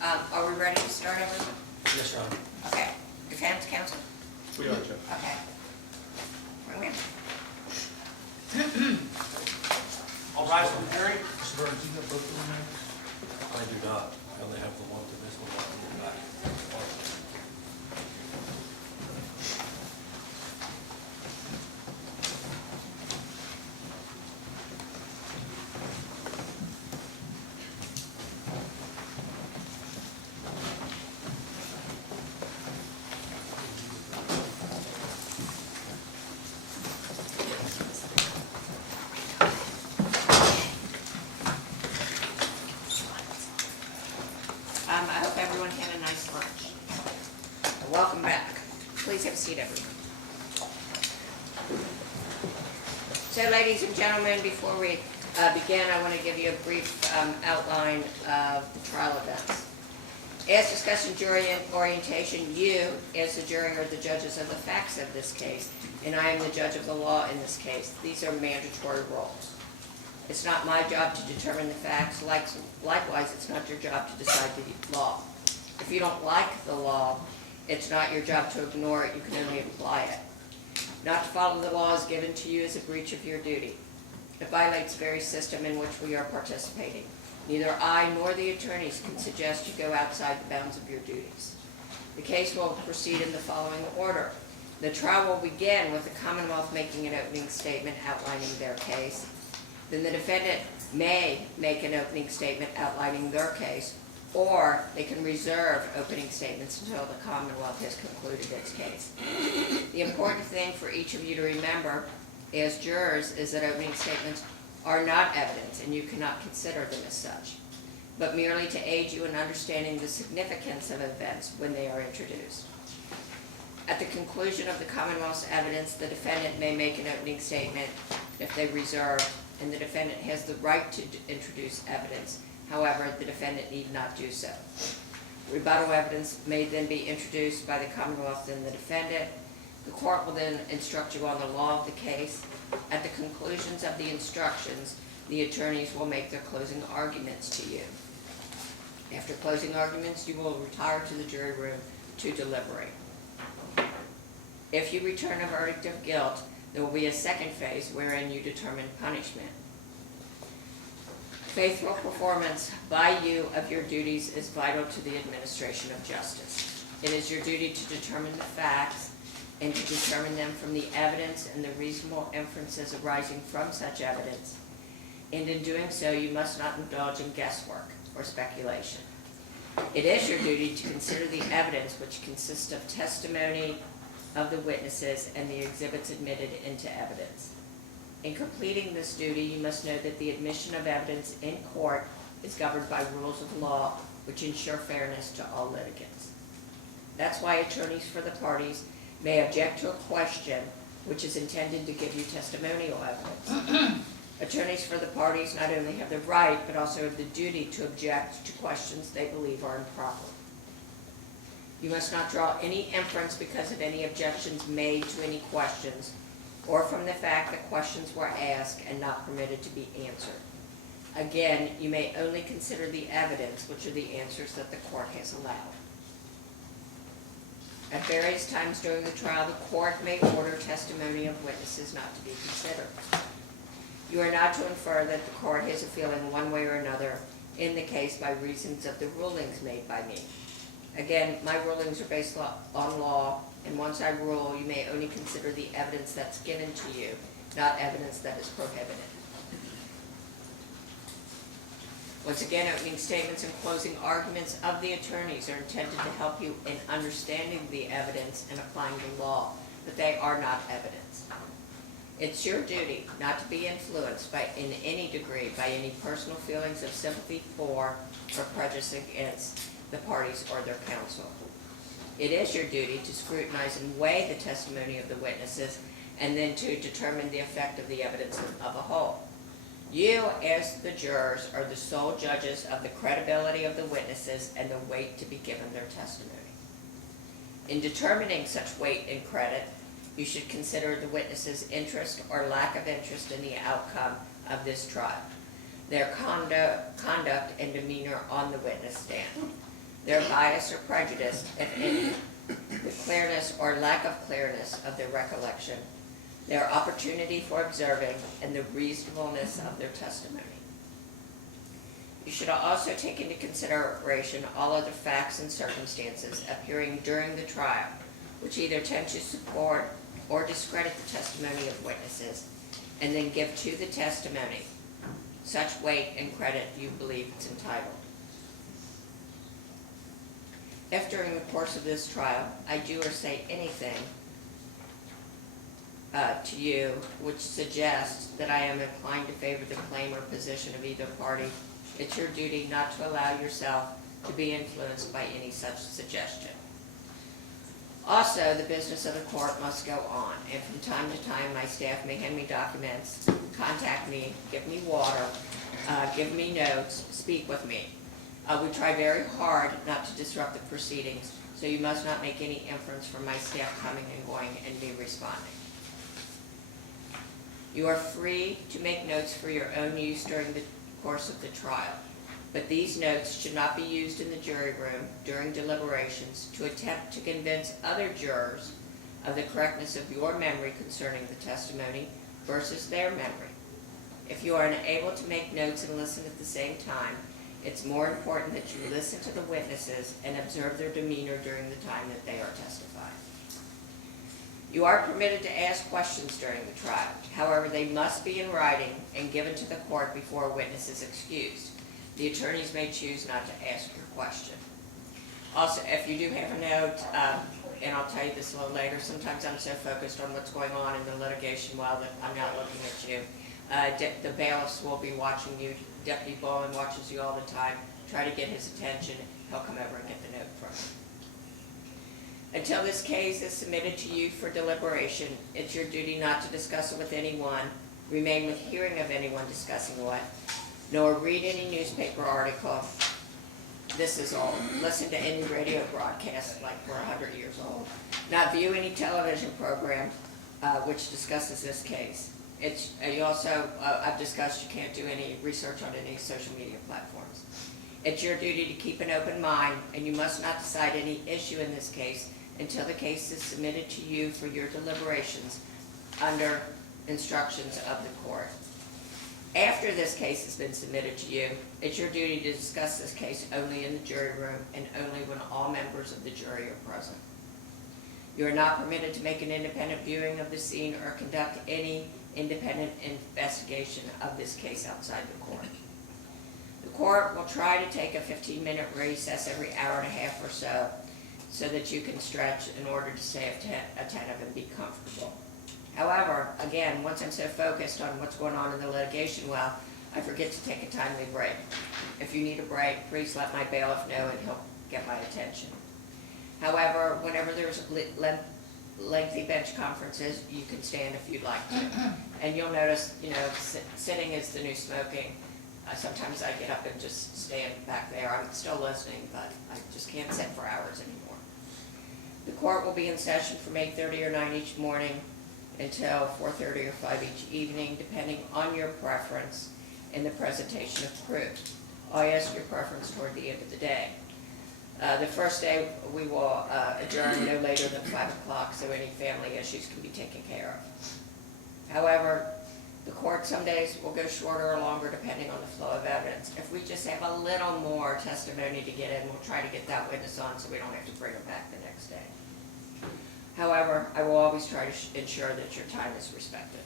Are we ready to start, everyone? Yes, Your Honor. Okay. Defense counsel? We are, Judge. Okay. Bring in. All rise for the jury. Mr. Burns, do you have both of them? I do not. I only have the one to this one, one to the back. I hope everyone had a nice lunch. Welcome back. Please have a seat, everyone. So, ladies and gentlemen, before we begin, I want to give you a brief outline of the trial events. As discussed in jury orientation, you, as the jury, are the judges of the facts of this case, and I am the judge of the law in this case. These are mandatory roles. It's not my job to determine the facts. Likewise, it's not your job to decide the law. If you don't like the law, it's not your job to ignore it. You can only apply it. Not to follow the laws given to you is a breach of your duty. It violates the very system in which we are participating. Neither I nor the attorneys can suggest you go outside the bounds of your duties. The case will proceed in the following order. The trial will begin with the Commonwealth making an opening statement outlining their case. Then the defendant may make an opening statement outlining their case, or they can reserve opening statements until the Commonwealth has concluded its case. The important thing for each of you to remember as jurors is that opening statements are not evidence, and you cannot consider them as such, but merely to aid you in understanding the significance of events when they are introduced. At the conclusion of the Commonwealth's evidence, the defendant may make an opening statement if they reserve, and the defendant has the right to introduce evidence. However, the defendant need not do so. Rebuttal evidence may then be introduced by the Commonwealth and the defendant. The court will then instruct you on the law of the case. At the conclusions of the instructions, the attorneys will make their closing arguments to you. After closing arguments, you will retire to the jury room to deliberate. If you return a verdict of guilt, there will be a second phase wherein you determine punishment. Faithful performance by you of your duties is vital to the administration of justice. It is your duty to determine the facts and to determine them from the evidence and the reasonable inferences arising from such evidence. And in doing so, you must not indulge in guesswork or speculation. It is your duty to consider the evidence, which consists of testimony of the witnesses and the exhibits admitted into evidence. In completing this duty, you must know that the admission of evidence in court is governed by rules of law which ensure fairness to all litigants. That's why attorneys for the parties may object to a question which is intended to give you testimonial evidence. Attorneys for the parties not only have the right, but also have the duty to object to questions they believe are improper. You must not draw any inference because of any objections made to any questions, or from the fact that questions were asked and not permitted to be answered. Again, you may only consider the evidence, which are the answers that the court has allowed. At various times during the trial, the court may order testimony of witnesses not to be considered. You are not to infer that the court has a feeling one way or another in the case by reasons of the rulings made by me. Again, my rulings are based on law, and once I rule, you may only consider the evidence that's given to you, not evidence that is prohibited. Once again, opening statements and closing arguments of the attorneys are intended to help you in understanding the evidence and applying the law, but they are not evidence. It's your duty not to be influenced in any degree by any personal feelings of sympathy for or prejudice against the parties or their counsel. It is your duty to scrutinize and weigh the testimony of the witnesses and then to determine the effect of the evidence of a whole. You, as the jurors, are the sole judges of the credibility of the witnesses and the weight to be given their testimony. In determining such weight and credit, you should consider the witnesses' interest or lack of interest in the outcome of this trial, their conduct and demeanor on the witness stand, their bias or prejudice, if any, the clearness or lack of clearness of their recollection, their opportunity for observing, and the reasonableness of their testimony. You should also take into consideration all other facts and circumstances appearing during the trial, which either tend to support or discredit the testimony of witnesses, and then give to the testimony such weight and credit you believe it's entitled. If during the course of this trial I do or say anything to you which suggests that I am inclined to favor the claim or position of either party, it's your duty not to allow yourself to be influenced by any such suggestion. Also, the business of the court must go on, and from time to time my staff may hand me documents, contact me, give me water, give me notes, speak with me. We try very hard not to disrupt the proceedings, so you must not make any inference from my staff coming and going and me responding. You are free to make notes for your own use during the course of the trial, but these notes should not be used in the jury room during deliberations to attempt to convince other jurors of the correctness of your memory concerning the testimony versus their memory. If you are unable to make notes and listen at the same time, it's more important that you listen to the witnesses and observe their demeanor during the time that they are testifying. You are permitted to ask questions during the trial. However, they must be in writing and given to the court before a witness is excused. The attorneys may choose not to ask your question. Also, if you do have a note, and I'll tell you this a little later, sometimes I'm so focused on what's going on in the litigation while that I'm not looking at you. The bailiffs will be watching you. Deputy Bowen watches you all the time. Try to get his attention. He'll come over and get the note from you. Until this case is submitted to you for deliberation, it's your duty not to discuss it with anyone, remain with hearing of anyone discussing what, nor read any newspaper article. This is all. Listen to any radio broadcast like we're 100 years old. Not view any television program which discusses this case. You also, I've discussed you can't do any research on any social media platforms. It's your duty to keep an open mind, and you must not decide any issue in this case until the case is submitted to you for your deliberations under instructions of the court. After this case has been submitted to you, it's your duty to discuss this case only in the jury room and only when all members of the jury are present. You are not permitted to make an independent viewing of the scene or conduct any independent investigation of this case outside the court. The court will try to take a 15-minute recess every hour and a half or so that you can stretch in order to stay attentive and be comfortable. However, again, once I'm so focused on what's going on in the litigation, well, I forget to take a timely break. If you need a break, please let my bailiff know and he'll get my attention. However, whenever there's lengthy bench conferences, you can stand if you'd like to. And you'll notice, sitting is the new smoking. Sometimes I get up and just stand back there. I'm still listening, but I just can't sit for hours anymore. The court will be in session from 8:30 or 9 each morning until 4:30 or 5 each evening, depending on your preference in the presentation of proof. I ask your preference toward the end of the day. The first day we will adjourn no later than 5 o'clock, so any family issues can be taken care of. However, the court some days will go shorter or longer depending on the flow of evidence. If we just have a little more testimony to get in, we'll try to get that witness on so we don't have to bring them back the next day. However, I will always try to ensure that your time is respected.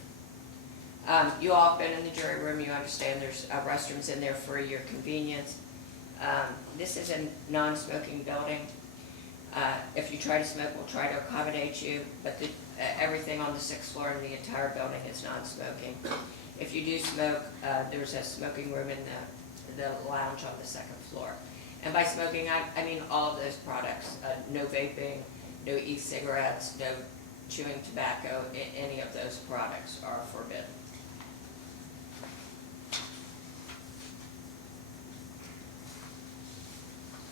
You all have been in the jury room. You understand there's restrooms in there for your convenience. This is a non-smoking building. If you try to smoke, we'll try to accommodate you, but everything on the 6th floor in the entire building is non-smoking. If you do smoke, there's a smoking room in the lounge on the 2nd floor. And by smoking, I mean all of those products. No vaping, no e-cigarettes, no chewing tobacco, any of those products are forbidden.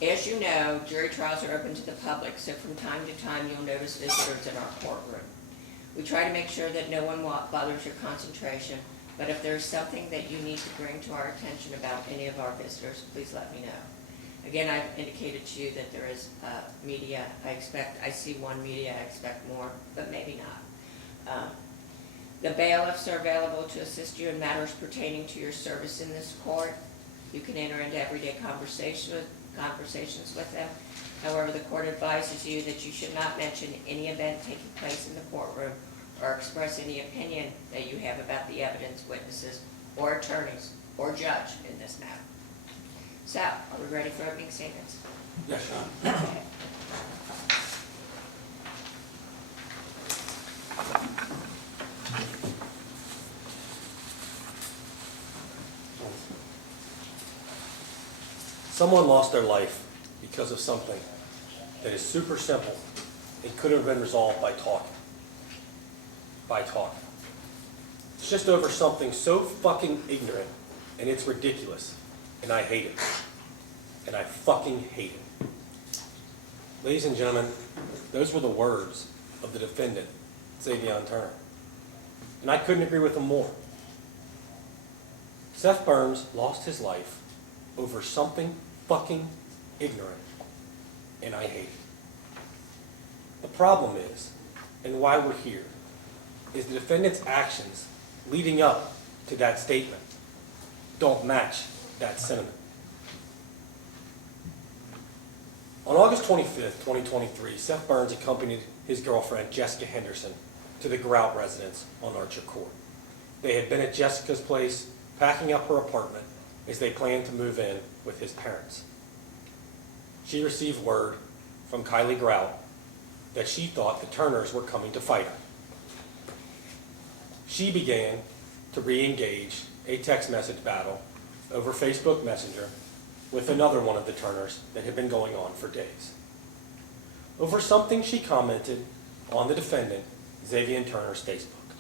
As you know, jury trials are open to the public, so from time to time you'll notice visitors in our courtroom. We try to make sure that no one bothers your concentration, but if there's something that you need to bring to our attention about any of our visitors, please let me know. Again, I've indicated to you that there is media. I see one media, I expect more, but maybe not. The bailiffs are available to assist you in matters pertaining to your service in this court. You can enter into everyday conversations with them. However, the court advises you that you should not mention any event taking place in the courtroom or express any opinion that you have about the evidence, witnesses, or attorneys, or judge in this matter. So, are we ready for opening statements? Yes, Your Honor. Okay. Someone lost their life because of something that is super simple. It could have been resolved by talking. By talking. It's just over something so fucking ignorant, and it's ridiculous, and I hate it. And I fucking hate it. Ladies and gentlemen, those were the words of the defendant, Xavion Turner. And I couldn't agree with him more. Seth Burns lost his life over something fucking ignorant, and I hate it. The problem is, and why we're here, is the defendant's actions leading up to that statement don't match that sentiment. On August 25th, 2023, Seth Burns accompanied his girlfriend, Jessica Henderson, to the Grout residence on Archer Court. They had been at Jessica's place, packing up her apartment as they planned to move in with his parents. She received word from Kylie Grout that she thought the Turners were coming to fight her. She began to re-engage a text message battle over Facebook Messenger with another one of the Turners that had been going on for days, over something she commented on the defendant, Xavion Turner's Facebook.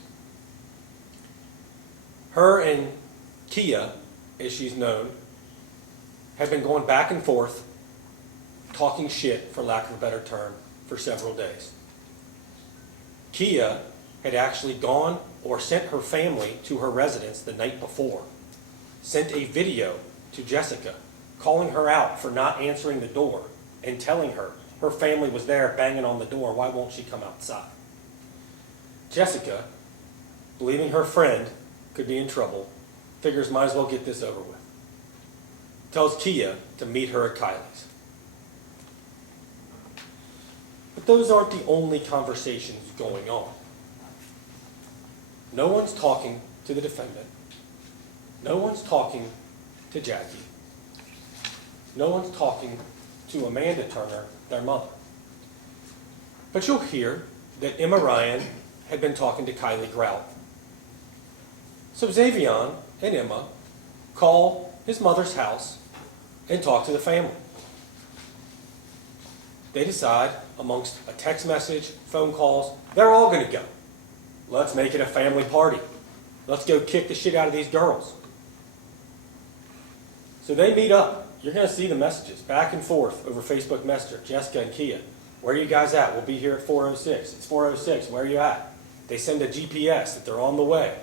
Her and Kia, as she's known, have been going back and forth, talking shit, for lack of a better term, for several days. Kia had actually gone or sent her family to her residence the night before, sent a video to Jessica, calling her out for not answering the door and telling her her family was there banging on the door, why won't she come outside? Jessica, believing her friend could be in trouble, figures might as well get this over with. Tells Kia to meet her at Kylie's. But those aren't the only conversations going on. No one's talking to the defendant. No one's talking to Jackie. No one's talking to Amanda Turner, their mother. But you'll hear that Emma Ryan had been talking to Kylie Grout. So Xavion and Emma call his mother's house and talk to the family. They decide, amongst a text message, phone calls, they're all going to go. Let's make it a family party. Let's go kick the shit out of these girls. So they meet up. You're going to see the messages back and forth over Facebook Messenger, Jessica and Kia. Where are you guys at? We'll be here at 4:06. It's 4:06. Where are you at? They send a GPS that they're on the way.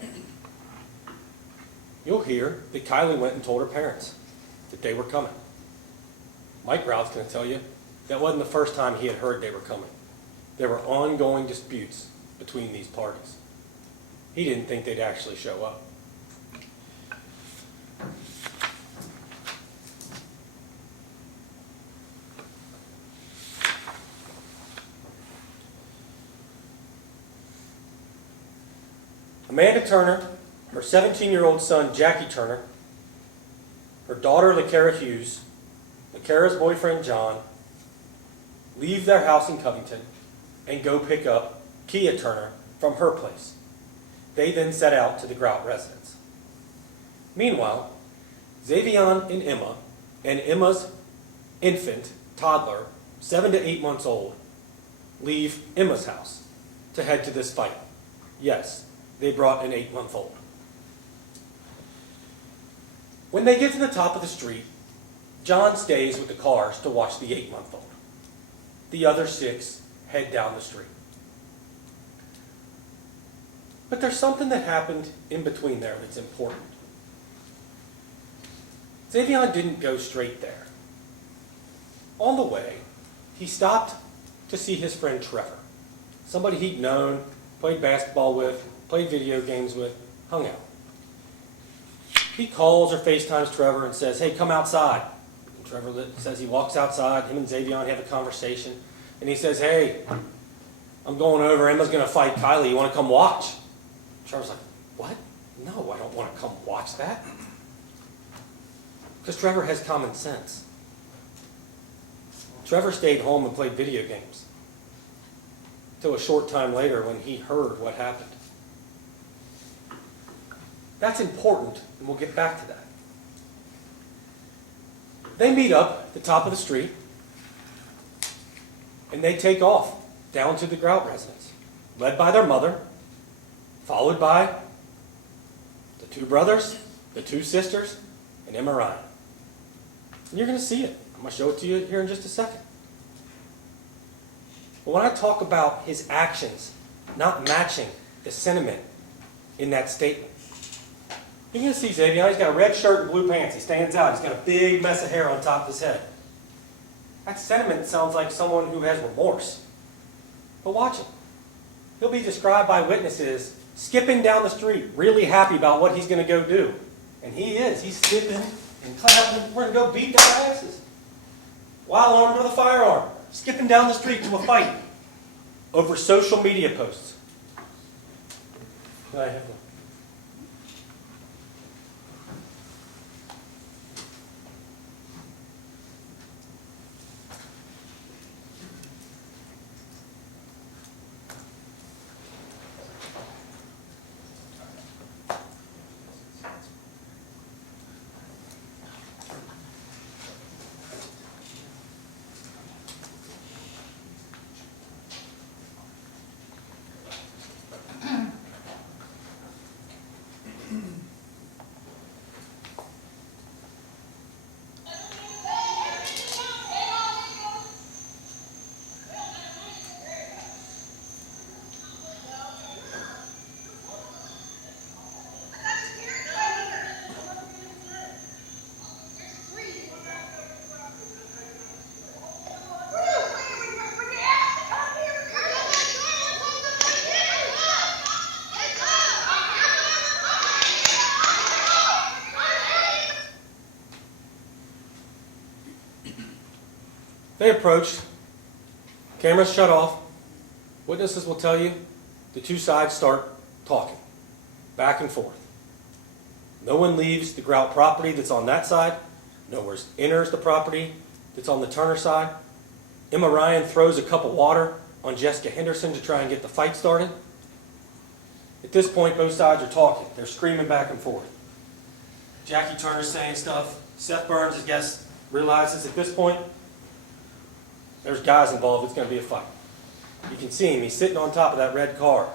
You'll hear that Kylie went and told her parents that they were coming. Mike Grout's going to tell you that wasn't the first time he had heard they were coming. There were ongoing disputes between these parties. He didn't think they'd actually show up. Amanda Turner, her 17-year-old son, Jackie Turner, her daughter, LaCara Hughes, LaCara's boyfriend, John, leave their house in Covington and go pick up Kia Turner from her place. They then set out to the Grout residence. Meanwhile, Xavion and Emma's infant, toddler, 7 to 8 months old, leave Emma's house to head to this fight. Yes, they brought an 8-month-old. When they get to the top of the street, John stays with the cars to watch the 8-month-old. The other 6 head down the street. But there's something that happened in between there that's important. Xavion didn't go straight there. On the way, he stopped to see his friend Trevor, somebody he'd known, played basketball with, played video games with, hung out. He calls or FaceTimes Trevor and says, "Hey, come outside." And Trevor says he walks outside. Him and Xavion have a conversation. And he says, "Hey, I'm going over. Emma's going to fight Kylie. You want to come watch?" Trevor's like, "What? No, I don't want to come watch that." Because Trevor has common sense. Trevor stayed home and played video games till a short time later when he heard what happened. That's important, and we'll get back to that. They meet up at the top of the street, and they take off down to the Grout residence, led by their mother, followed by the two brothers, the two sisters, and Emma Ryan. And you're going to see it. I'm going to show it to you here in just a second. But when I talk about his actions not matching the sentiment in that statement, you're going to see Xavion. He's got a red shirt and blue pants. He stands out. He's got a big mess of hair on top of his head. That sentiment sounds like someone who has remorse. But watch him. He'll be described by witnesses skipping down the street, really happy about what he's going to go do. And he is. He's skipping and clapping. We're going to go beat their asses. While armed with a firearm, skipping down the street to a fight over social media posts. Can I have one? They approached. Cameras shut off. Witnesses will tell you the two sides start talking, back and forth. No one leaves the Grout property that's on that side. No one enters the property that's on the Turner side. Emma Ryan throws a cup of water on Jessica Henderson to try and get the fight started. At this point, both sides are talking. They're screaming back and forth. Jackie Turner's saying stuff. Seth Burns, I guess, realizes at this point there's guys involved. It's going to be a fight. You can see him. He's sitting on top of that red car.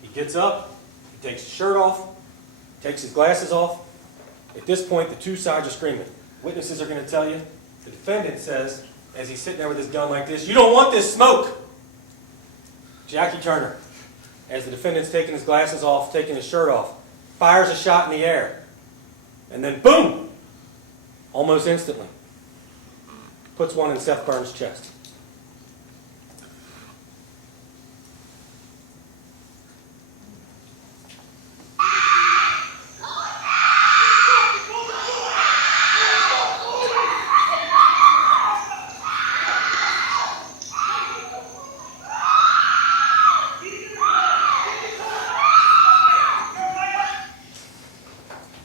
He gets up. He takes his shirt off. Takes his glasses off. At this point, the two sides are screaming. Witnesses are going to tell you. The defendant says, as he's sitting there with his gun like this, "You don't want this smoke." Jackie Turner, as the defendant's taking his glasses off, taking his shirt off, fires a shot in the air. And then boom! Almost instantly. Puts one in Seth Burns' chest.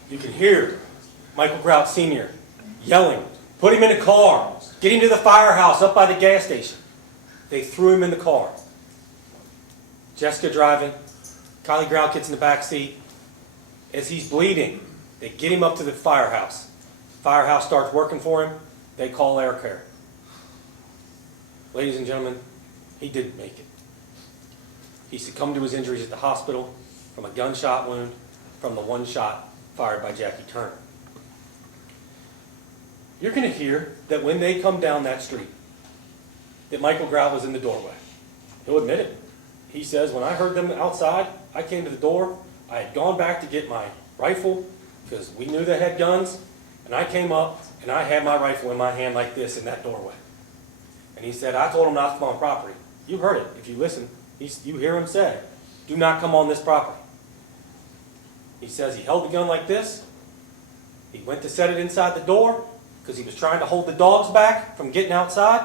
You can hear Michael Grout Sr. yelling, "Put him in a car. Get him to the firehouse up by the gas station." They threw him in the car. Jessica driving. Kylie Grout gets in the back seat. As he's bleeding, they get him up to the firehouse. Firehouse starts working for him. They call air care. Ladies and gentlemen, he didn't make it. He succumbed to his injuries at the hospital from a gunshot wound from the one shot fired by Jackie Turner. You're going to hear that when they come down that street, that Michael Grout was in the doorway. He'll admit it. He says, "When I heard them outside, I came to the door. I had gone back to get my rifle because we knew they had guns, and I came up and I had my rifle in my hand like this in that doorway." And he said, I told him not to come on property. You heard it. If you listen, you hear him say, do not come on this property. He says he held the gun like this. He went to set it inside the door because he was trying to hold the dogs back from getting outside.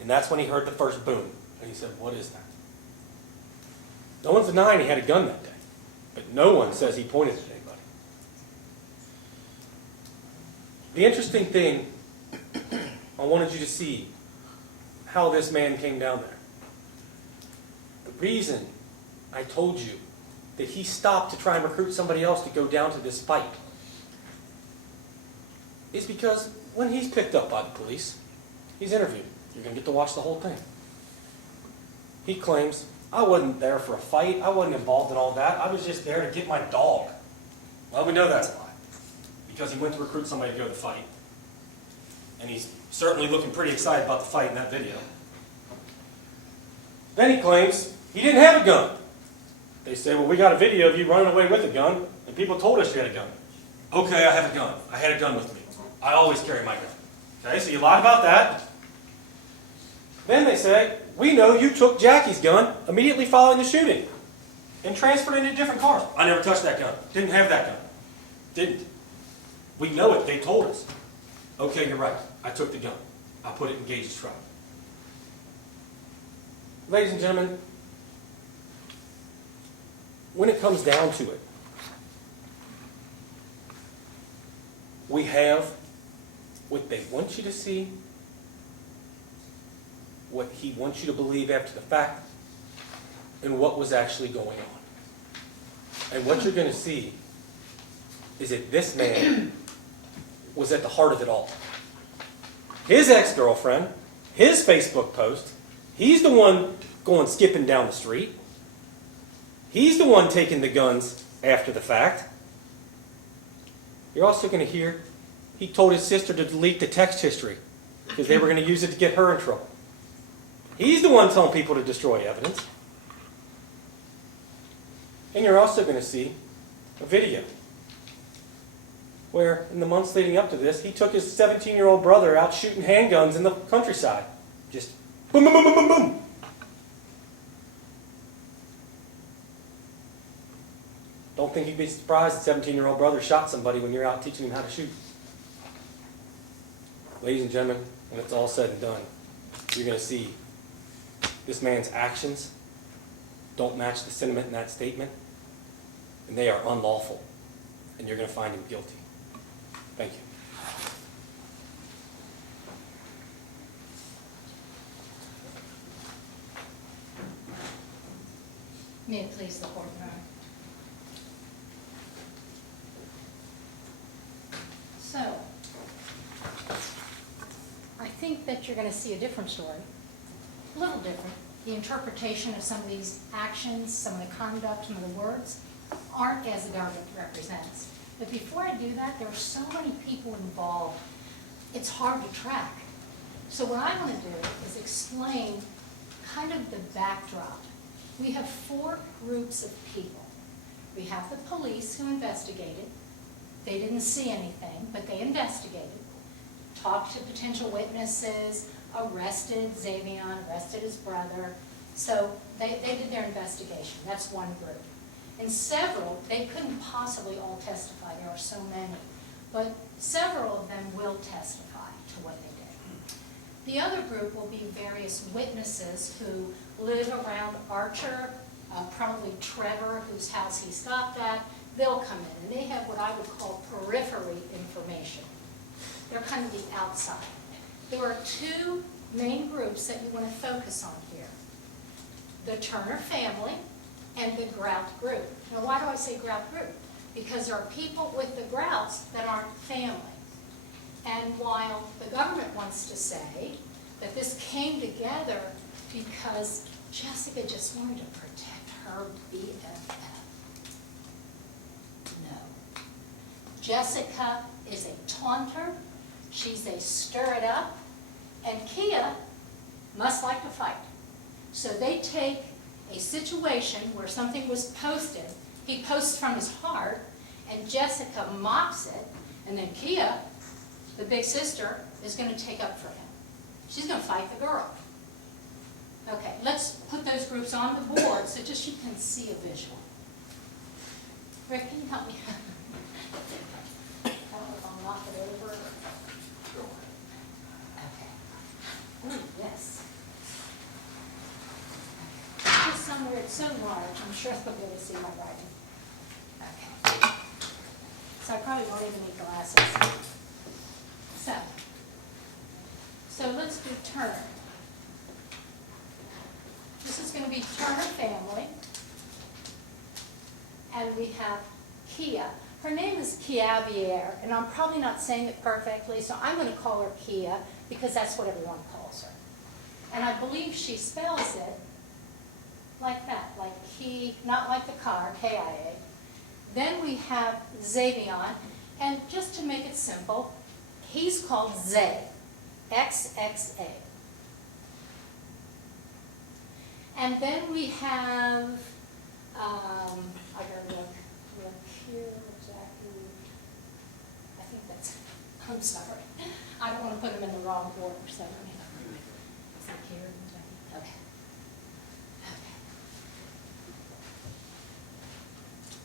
And that's when he heard the first boom. And he said, what is that? No one's denying he had a gun that day. But no one says he pointed at anybody. The interesting thing, I wanted you to see how this man came down there. The reason I told you that he stopped to try and recruit somebody else to go down to this fight is because when he's picked up by the police, he's interviewed. You're going to get to watch the whole thing. He claims, I wasn't there for a fight. I wasn't involved in all that. I was just there to get my dog. Well, we know that's a lie. Because he went to recruit somebody to go to the fight. And he's certainly looking pretty excited about the fight in that video. Then he claims he didn't have a gun. They say, well, we got a video of you running away with a gun, and people told us you had a gun. Okay, I have a gun. I had a gun with me. I always carry my gun. Okay, so you lied about that. Then they say, we know you took Jackie's gun immediately following the shooting and transferred it into a different car. I never touched that gun. Didn't have that gun. Didn't. We know it. They told us. Okay, you're right. I took the gun. I put it in Gage's truck. Ladies and gentlemen, when it comes down to it, we have what they want you to see, what he wants you to believe after the fact, and what was actually going on. And what you're going to see is that this man was at the heart of it all. His ex-girlfriend, his Facebook post, he's the one going skipping down the street. He's the one taking the guns after the fact. You're also going to hear he told his sister to delete the text history because they were going to use it to get her in trouble. He's the one telling people to destroy evidence. And you're also going to see a video where, in the months leading up to this, he took his 17-year-old brother out shooting handguns in the countryside. Just boom, boom, boom, boom, boom, boom. Don't think you'd be surprised that 17-year-old brother shot somebody when you're out teaching him how to shoot. Ladies and gentlemen, when it's all said and done, you're going to see this man's actions don't match the sentiment in that statement, and they are unlawful, and you're going to find him guilty. Thank you. May it please the court, Your Honor. So, I think that you're going to see a different story, a little different. The interpretation of some of these actions, some of the conduct, some of the words aren't as the government represents. But before I do that, there are so many people involved, it's hard to track. So what I want to do is explain kind of the backdrop. We have 4 groups of people. We have the police who investigated. They didn't see anything, but they investigated, talked to potential witnesses, arrested Xavion, arrested his brother. So they did their investigation. That's one group. And several, they couldn't possibly all testify. There are so many. But several of them will testify to what they did. The other group will be various witnesses who live around Archer, probably Trevor, whose house he stopped at. They'll come in, and they have what I would call periphery information. They're kind of the outside. There are 2 main groups that you want to focus on here. The Turner family and the Grout group. Now, why do I say Grout group? Because there are people with the Grouts that aren't family. And while the government wants to say that this came together because Jessica just wanted to protect her BFF. No. Jessica is a taunter. She's a stir it up. And Kia must like to fight. So they take a situation where something was posted. He posts from his heart, and Jessica mocks it. And then Kia, the big sister, is going to take up for him. She's gonna fight the girl. Okay, let's put those groups on the board so just you can see a visual. Rick, can you help me? I don't know if I'll knock it over. Okay. Ooh, yes. Just somewhere, it's so large, I'm sure they'll be able to see my writing. Okay. So I probably won't even need glasses. So let's do Turner. This is going to be Turner family. And we have Kia. Her name is Kiavier, and I'm probably not saying it perfectly, so I'm going to call her Kia because that's what everyone calls her. And I believe she spells it like that, like Ki, not like the car, K-I-A. Then we have Xavion, and just to make it simple, he's called Zay, X-X-A. And then we have, I gotta look here, Jackie, I think that's, I'm sorry. I don't want to put them in the wrong order, so let me, is that here, Jackie?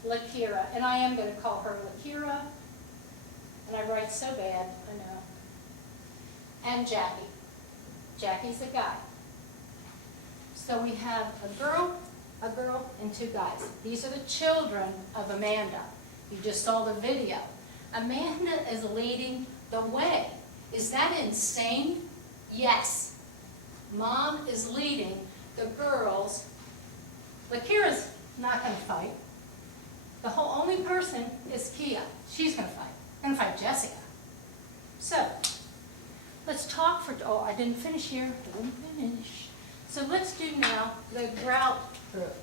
Okay. Lakira, and I am going to call her Lakira, and I write so bad, I know. And Jackie. Jackie's a guy. So we have a girl, and two guys. These are the children of Amanda. You just saw the video. Amanda is leading the way. Is that insane? Yes. Mom is leading the girls. Lakira's not going to fight. The only person is Kia. She's going to fight. Going to fight Jessica. So, let's talk for, oh, I didn't finish here. So let's do now the Grout group.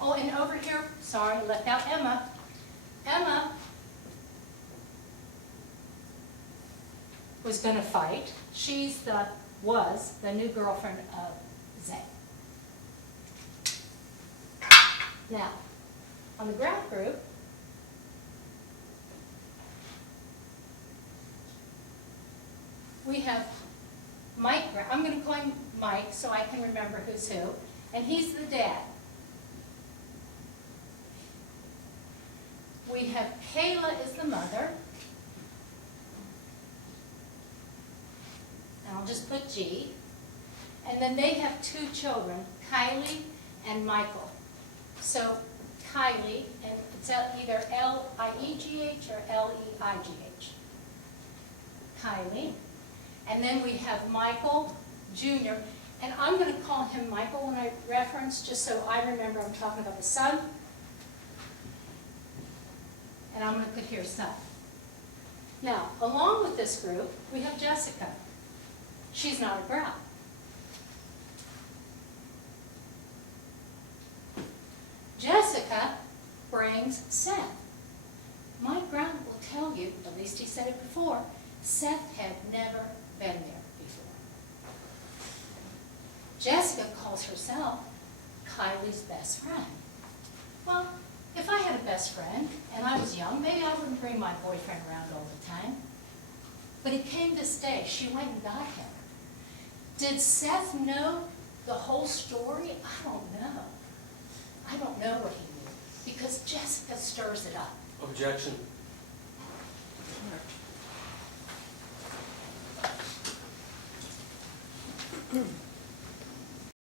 Oh, and over here, sorry, left out Emma. Emma was going to fight. Was the new girlfriend of Zay. Now, on the Grout group, we have Mike. I'm going to call him Mike so I can remember who's who. And he's the dad. We have Kayla is the mother. And I'll just put G. And then they have two children, Kylie and Michael. So Kylie, and it's either L-I-E-G-H or L-E-I-G-H. Kylie. And then we have Michael Jr. And I'm going to call him Michael when I reference, just so I remember I'm talking about the son. And I'm going to put here son. Now, along with this group, we have Jessica. She's not a Grout. Jessica brings Seth. Mike Brown will tell you, at least he said it before, Seth had never been there before. Jessica calls herself Kylie's best friend. Well, if I had a best friend and I was young, maybe I wouldn't bring my boyfriend around all the time. But it came this day. She went and got him. Did Seth know the whole story? I don't know. I don't know what he knew because Jessica stirs it up. Objection.